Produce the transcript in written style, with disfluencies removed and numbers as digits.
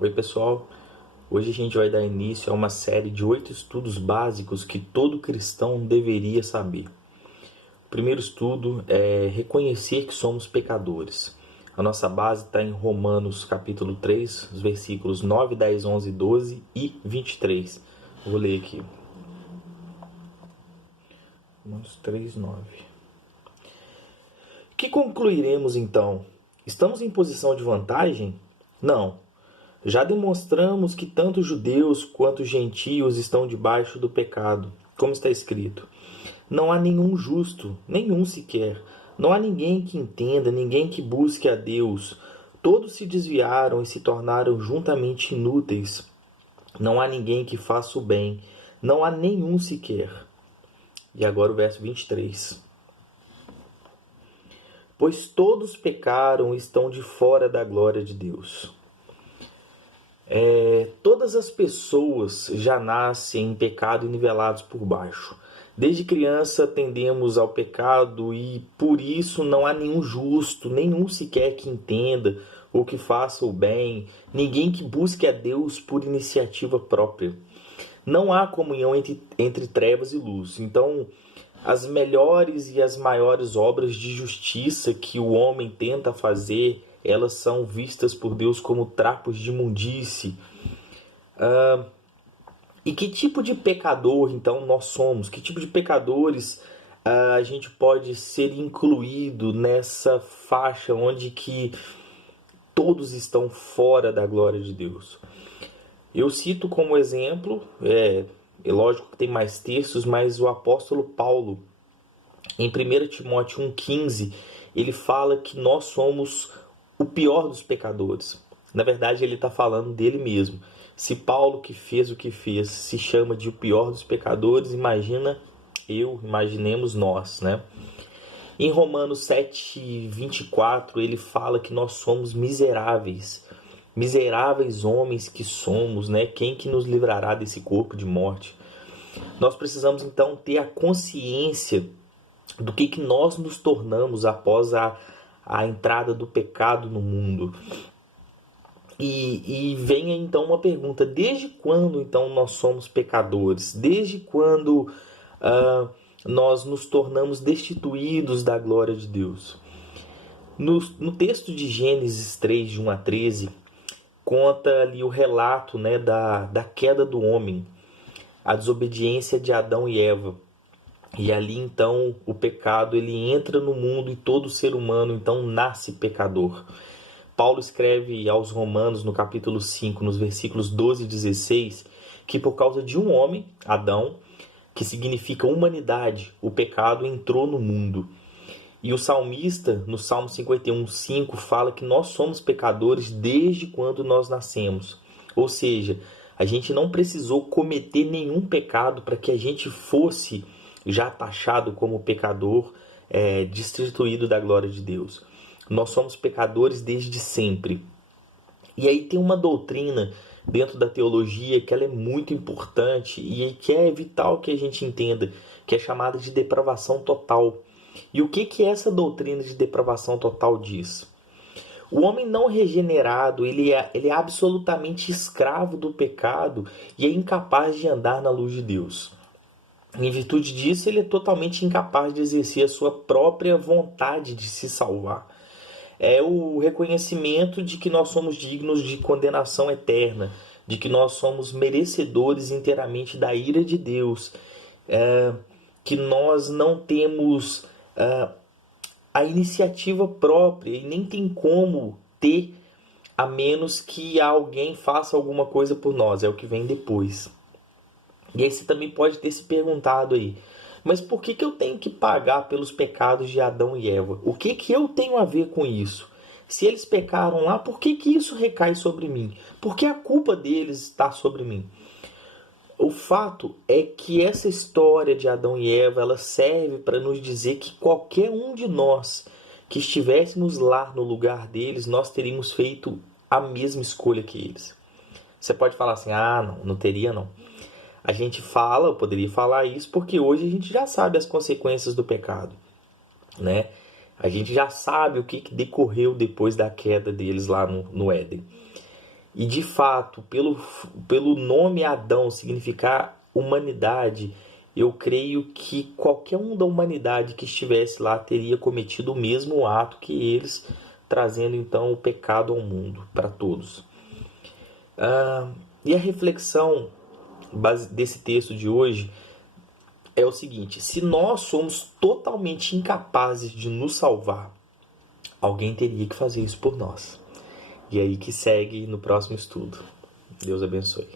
Oi pessoal, hoje a gente vai dar início a uma série de 8 estudos básicos que todo cristão deveria saber. O primeiro estudo é reconhecer que somos pecadores. A nossa base está em Romanos capítulo 3, os versículos 9, 10, 11, 12 e 23. Vou ler aqui. Romanos 3, 9. Que concluiremos então? Estamos em posição de vantagem? Não. Já demonstramos que tanto judeus quanto gentios estão debaixo do pecado, como está escrito. Não há nenhum justo, nenhum sequer. Não há ninguém que entenda, ninguém que busque a Deus. Todos se desviaram e se tornaram juntamente inúteis. Não há ninguém que faça o bem. Não há nenhum sequer. E agora o verso 23. Pois todos pecaram e estão de fora da glória de Deus. Todas as pessoas já nascem em pecado e nivelados por baixo. Desde criança tendemos ao pecado e por isso não há nenhum justo, nenhum sequer que entenda ou que faça o bem, ninguém que busque a Deus por iniciativa própria. Não há comunhão entre trevas e luz. Então, as melhores e as maiores obras de justiça que o homem tenta fazer, elas são vistas por Deus como trapos de imundície. E que tipo de pecador, então, nós somos? Que tipo de pecadores a gente pode ser incluído nessa faixa onde que todos estão fora da glória de Deus? Eu cito como exemplo, é lógico que tem mais textos, mas o apóstolo Paulo, em 1 Timóteo 1,15, ele fala que nós somos o pior dos pecadores. Na verdade, ele está falando dele mesmo. Se Paulo, que fez o que fez, se chama de o pior dos pecadores, imaginemos nós, né? Em Romanos 7,24, ele fala que nós somos miseráveis. Miseráveis homens que somos, né? Quem que nos livrará desse corpo de morte? Nós precisamos, então, ter a consciência do que nós nos tornamos após a entrada do pecado no mundo. E vem então uma pergunta: desde quando então nós somos pecadores? Desde quando nós nos tornamos destituídos da glória de Deus? No texto de Gênesis 3, de 1 a 13, conta ali o relato, né, da queda do homem, a desobediência de Adão e Eva. E ali então o pecado ele entra no mundo e todo ser humano então nasce pecador. Paulo escreve aos Romanos no capítulo 5, nos versículos 12 e 16, que por causa de um homem, Adão, que significa humanidade, o pecado entrou no mundo. E o salmista, no Salmo 51,5, fala que nós somos pecadores desde quando nós nascemos. Ou seja, a gente não precisou cometer nenhum pecado para que a gente fosse já taxado como pecador, destituído da glória de Deus. Nós somos pecadores desde sempre. E aí tem uma doutrina dentro da teologia que ela é muito importante e que é vital que a gente entenda, que é chamada de depravação total. E o que essa doutrina de depravação total diz? O homem não regenerado, ele é absolutamente escravo do pecado e é incapaz de andar na luz de Deus. Em virtude disso, ele é totalmente incapaz de exercer a sua própria vontade de se salvar. É o reconhecimento de que nós somos dignos de condenação eterna, de que nós somos merecedores inteiramente da ira de Deus, que nós não temos a iniciativa própria e nem tem como ter, a menos que alguém faça alguma coisa por nós, é o que vem depois. E aí você também pode ter se perguntado aí, mas por que eu tenho que pagar pelos pecados de Adão e Eva? O que eu tenho a ver com isso? Se eles pecaram lá, por que isso recai sobre mim? Por que a culpa deles está sobre mim? O fato é que essa história de Adão e Eva, ela serve para nos dizer que qualquer um de nós que estivéssemos lá no lugar deles, nós teríamos feito a mesma escolha que eles. Você pode falar assim, não teria não. A gente fala, eu poderia falar isso, porque hoje a gente já sabe as consequências do pecado, né? A gente já sabe o que decorreu depois da queda deles lá no Éden. e de fato, pelo nome Adão significar humanidade, eu creio que qualquer um da humanidade que estivesse lá teria cometido o mesmo ato que eles, trazendo então o pecado ao mundo, para todos. E a reflexão desse texto de hoje é o seguinte: se nós somos totalmente incapazes de nos salvar, alguém teria que fazer isso por nós. E aí que segue no próximo estudo. Deus abençoe.